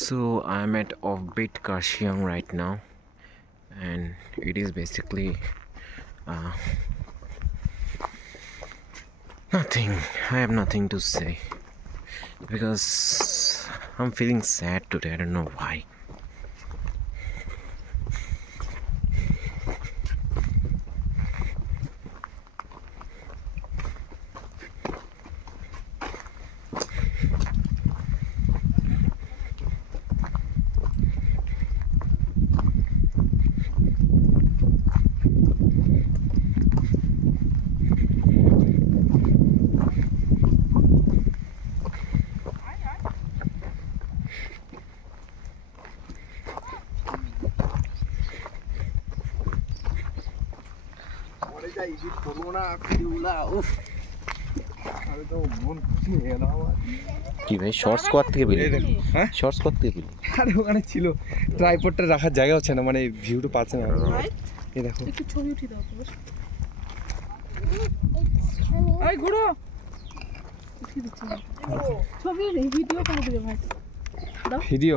So I'm at Offbeat Karshiang right now, and it is basically nothing. I have nothing to say because I'm feeling sad today. I don't know why. কি ভাই shorts কোয়ার থেকে পেলি? হ্যাঁ shorts কোয়ার থেকে পেলি? আরে ওখানে ছিল ট্রাইপডটা রাখার জায়গা হচ্ছে না, মানে ভিউটা পাচ্ছে না। এই দেখো একটু ছবি উঠিয়ে দাও তো। এই ঘুরো উঠিয়ে দিচ্ছি ছবি ভিডিও করে দিবে ভাই। ভিডিও